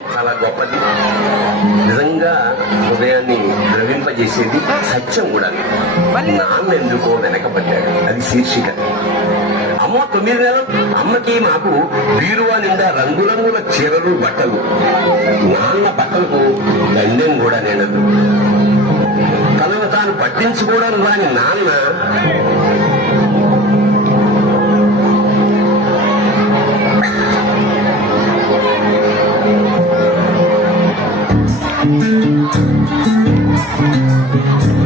చాలా గొప్పది. నిజంగా హృదయాన్ని ద్రవింపజేసేది సత్యం కూడా. నాన్న ఎందుకో వెనకబడ్డాడు, అది శీర్షిక. అమ్మ 9 నెలలు అమ్మకి మాకు బీరువా నిండా రంగురంగుల చీరలు బట్టలు. నాన్న బట్టలకు దండెం కూడా నేనదు. తనను తాను పట్టించుకోవడం రాని నాన్న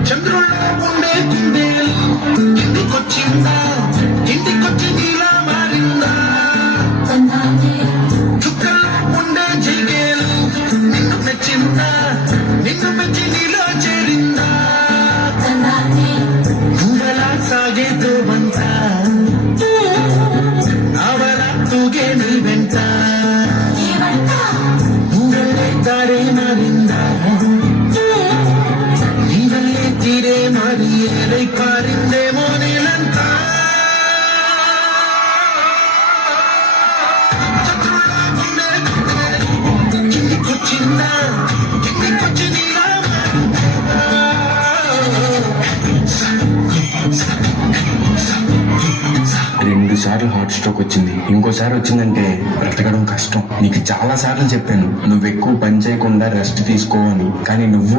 చంద్రుల్లో ఉండే కుందేలు ఇంటికొచ్చిందా, ఇంటికొచ్చి నీలా మారిందా? చుక్కల్లో ఉండే జిగేలు నిన్ను మెచ్చిందా, నిన్ను మెచ్చి నీలో చేరిందా? పువ్వలా సాగేతో వంట అవలా తూగే నీ వెంట పువ్వులే దారే మారిందా, తీరే మారి ఏలై పారిందేమో నీలంతా. ఇంటికొచ్చిందా, ఇంటికొచ్చి నీలా 2 సార్లు హార్ట్ స్ట్రోక్ వచ్చింది. ఇంకోసారి వచ్చిందంటే బ్రతకడం కష్టం. నీకు చాలా సార్లు చెప్పాను నువ్వు ఎక్కువ పని చేయకుండా రెస్ట్ తీసుకో అని. కానీ నువ్వు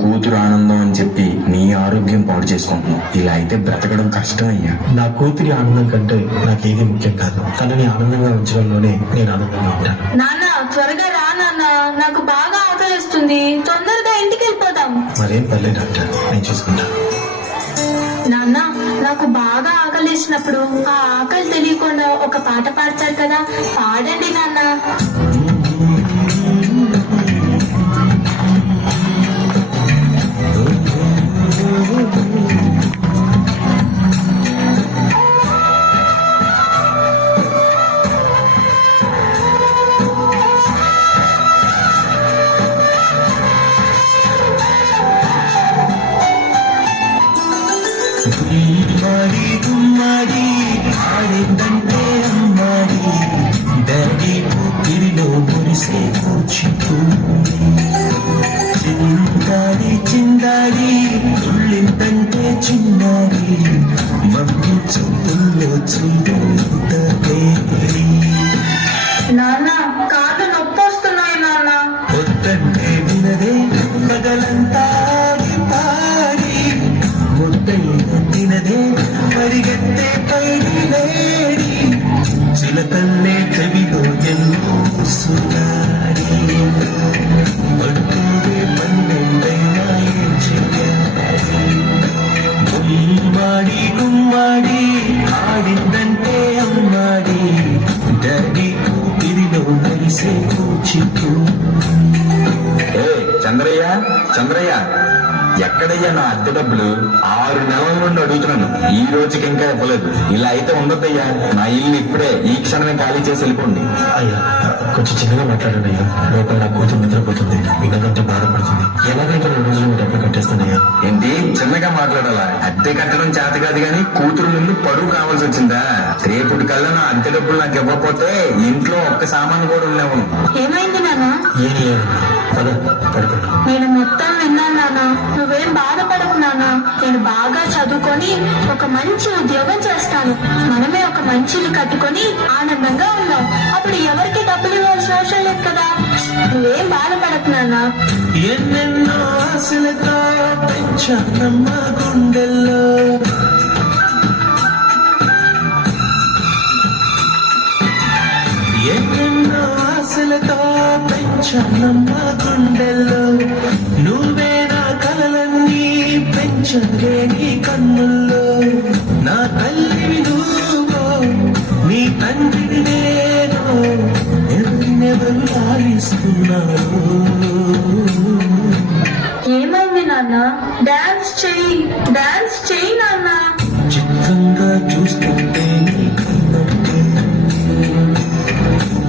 కూతురు ఆనందం అని చెప్పి నీ ఆరోగ్యం పాడు చేసుకుంటున్నావు. ఇలా అయితే బ్రతకడం కష్టం అయ్యా. నా కూతురి ఆనందం కంటే నాకేది ముఖ్యం కాదు. తనని ఆనందంగా ఉంచడంలోనే నేను ఆనందంగా ఉంటాను. నాన్న త్వరగా రా నాన్న, నాకు బాగా ఆకలిస్తుంది. తొందరగా ఇంటికి వెళ్ళిపోదాం. మరేం పర్లేదు డాక్టర్, నేను చూసుకుంటాను. నాన్న నాకు బాగా ఆకలిసినప్పుడు ఆ ఆకలి తెలియకుండా ఒక పాట పాడతారు కదా, పాడండి నాన్న. గుమ్మడి గుమ్మడి ఆడిందంటే అమ్మాడి, డాడీ ఊపిరిలో మురిసే కూచిపూడి. చిందాడి చిందాడి తుళ్ళిందంటే చిన్నాడి, మమ్మీ చూపుల్లో చూపుతుంది. నాన్న కాళ్ళు నొప్పి వస్తున్నాయి నాన్న. పొద్దంటే వినదే పగలంతా పాడి, ముద్దైన తినదే పరిగెత్తే పైడి లేడి, చిలకల్లే చెవిలో ఎన్నో సుగాడి, పడుతుందే పన్నెండైనా ఏం చెయ్యాలి? గుమ్మాడి గుమ్మాడి ఆడిందంటే అమ్మాడి, డాడీ ఊపిరిలో నడిసే కూచిపూ. చంద్రయ్య ఎక్కడయ్యా నా అద్దె డబ్బులు? 6 నెలల నుండి అడుగుతున్నాను, ఈ రోజుకి ఇంకా ఇవ్వలేదు. ఇలా అయితే ఉండొద్దయ్యా. నా ఇల్లు ఇప్పుడే ఈ క్షణమే ఖాళీ చేసి వెళ్ళిపోండి. అయ్యా కొంచెం చిన్నగా మాట్లాడండి అయ్యా. లోపల నా కూతురు నిద్రపోతుంది, మిగతా బాధపడుతుంది. ఎలాగైతే 2 రోజులు మీ డబ్బులు కట్టేస్తానయ్యా. ఏంటి చిన్నగా మాట్లాడాలా? అద్దె కట్టడం చేత కాదు గాని కూతురు ముందు పరువు కావాల్సి వచ్చిందా? రేపటి కల్లా నా అద్దె డబ్బులు నాకు ఇవ్వకపోతే ఇంట్లో ఒక్క సామాను కూడా ఉండేవు. ఏమైంది నాన్న? ఏం లేదమ్మా, పద పడుకున్నా. నేను మొత్తం విన్నాను నాన్న, నువ్వేం బాధపడకు నాన్న. నేను బాగా చదువుకొని ఒక మంచి ఉద్యోగం చేస్తాను. మనమే ఒక మంచి ఇల్లు కట్టుకొని ఆనందంగా ఉందాం. అప్పుడు ఎవరికి డబ్బులు ఇవ్వాల్సిన అవసరం లేదు కదా. నువ్వేం బాధపడకు నాన్న. ఎన్నెన్నో ఆశలతో పెంచానమ్మ గుండెల్లో, ఎన్నెన్నో ఆశలతో పెంచానమ్మ గుండెల్లో, నువ్వే నా కలలన్నీ పెంచదే నీ కన్నుల్లో. నా తల్లివి నువ్వో, నీ తండ్రిని నేను, ఎవరు లాలిస్తున్నారు? ఏమైంది నాన్న? డాన్స్ చెయ్యి నాన్న. చిత్రంగా చూస్తుంటే నీ కన్నట్టు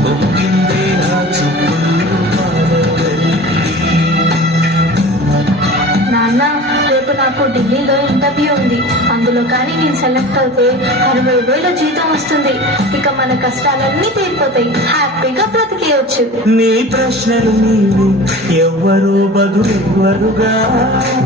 బొమ్మిందే నా చూపులు పాలగలి. నాన్న రేపు నాకు ఢిల్లీలో ఇంటర్వ్యూ ఉంది. అందులో కానీ నేను సెలెక్ట్ అయితే 60,000 జీతం వస్తుంది. ఇక మన కష్టాలన్నీ తీరిపోతాయి, హ్యాపీగా బ్రతికేయచ్చు. నీ ప్రశ్నలు నీవు ఎవ్వరో బదులెవ్వరుగా.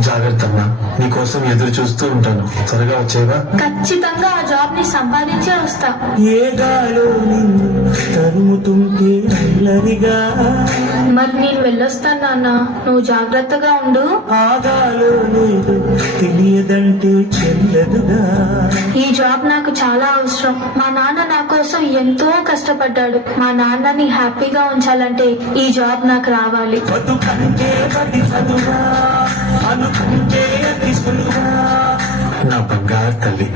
జాగ్రత్త అమ్మా, నీకోసం ఎదురు చూస్తూ ఉంటాను. త్వరగా వచ్చేవా? ఖచ్చితంగా ఆ జాబ్ ని సంపాదించే వస్తా. ఏ గాలో నిన్ను తరుముతుంటే అల్లరిగా. మరి నేను వెళ్ళొస్తాను నాన్న, నువ్వు జాగ్రత్తగా ఉండు. ఆగాలో లేదు తెలియదంటే చెల్లదుగా. ఈ జాబ్ నాకు చాలా అవసరం. మా నాన్న నా కోసం ఎంతో కష్టపడ్డాడు. మా నాన్నని హ్యాపీగా ఉంచాలంటే ఈ జాబ్ నాకు రావాలి. బతుకంటే బతి చదువా, అనుకుంటే అతి సులువా. నా బంగారు తల్లి,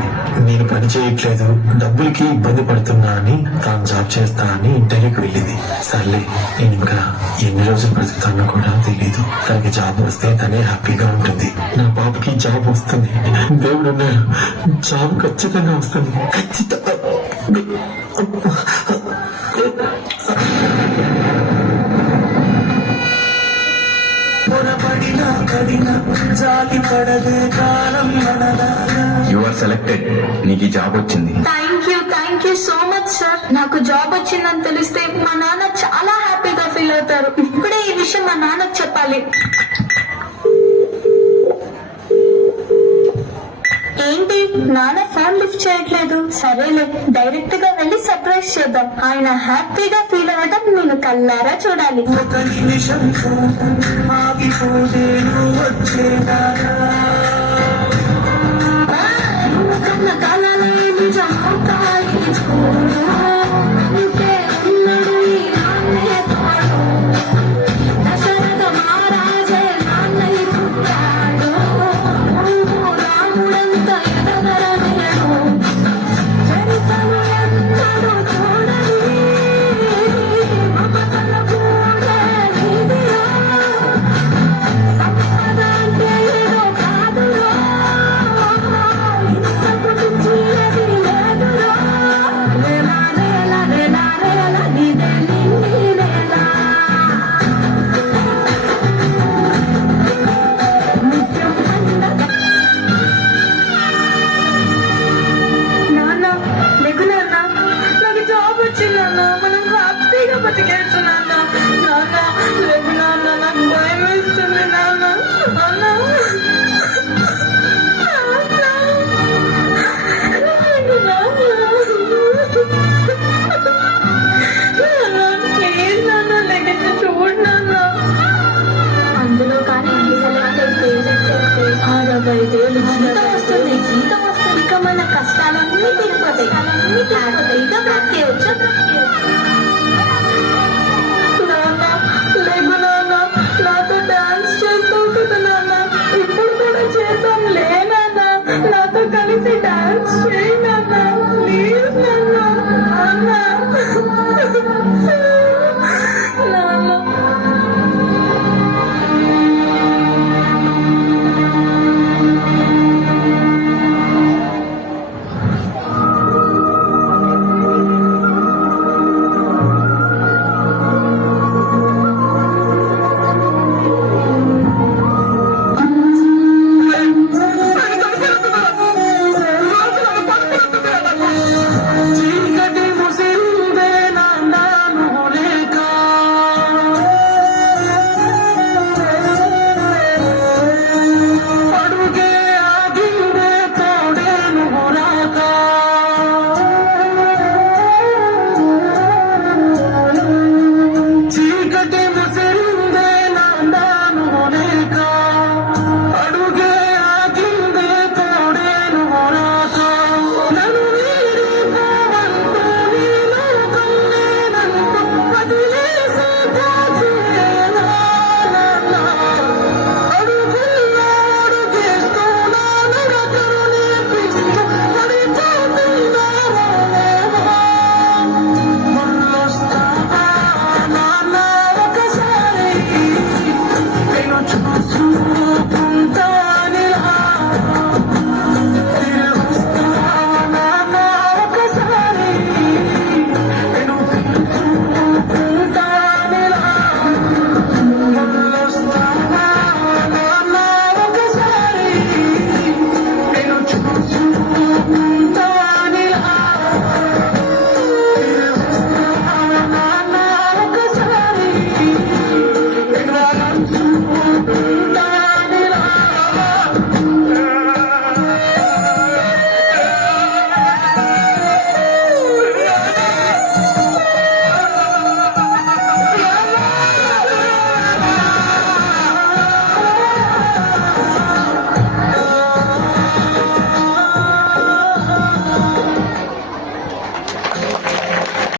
నేను పని చేయట్లేదు, డబ్బులకి ఇబ్బంది పడుతున్నా అని తాను జాబ్ చేస్తా అని ఇంటర్వ్యూకి వెళ్ళింది. సర్లే, నేను ఇంకా ఎన్ని రోజులు బ్రతుకుతానో కూడా తెలీదు. తనకి జాబ్ వస్తే తనే హ్యాపీగా ఉంటుంది. నా పాపకి జాబ్ వస్తుంది. దేవుడు ఉన్నారు, జాబ్ ఖచ్చితంగా వస్తుంది. ఖచ్చితంగా. పొరపడినా పడినా జాలి పడదే కాలం మనలాగా. You are selected. నీకు ఈ జాబ్ వచ్చింది. Thank you so much sir. నాకు జాబ్ వచ్చిందని తెలిస్తే మా నాన్న చాలా హ్యాపీగా ఫీల్ అవుతారు. ఇప్పుడే ఈ విషయం మా నాన్నకు చెప్పాలి. ఏంటి నాన్న ఫోన్ లిఫ్ట్ చేయట్లేదు? సరేలే, డైరెక్ట్ గా వెళ్ళి సర్ప్రైజ్ చేద్దాం. ఆయన హ్యాపీగా ఫీల్ అవ్వడం నేను కల్లారా చూడాలి. ఒక నిమిషం ఆగిపోతేను వచ్చేదాకా. కన్న కలలే నిజమవుతాయి చూడు. ఉంటే ఉన్నడు ఈ నాన్నే తోడు. దశరథ మహారాజే నాన్నై పుట్టాడు. రాముడంత ఎదగరనేడు. చరితను ఎన్నడు చూడని మమతల పూడే నీదిరో. సంపద అంటే ఏదో కాదురో. ఇంతకు మించినది లేదురో. నేలా నేలా నేలా నేలా నీదే నిండి నేలా. నిత్యం పండగ. నాన్న లేకు నాన్న, నాకు జాబ్ వచ్చిందన్న, మనం హ్యాపీగా బతికేచ్చు నాన్న. నాన్న లేకు నాన్న, నాకు భయం వేస్తుంది నాన్న. నాన్న ప్లీజ్ నాన్న, లెగెచ్చి చూడు నాన్న. అందులో కానీ సెలెక్ట్ అయితే 60,000 జీతం వస్తుంది. ఇక మన కష్టాలన్నీ తీరిపోతాయి.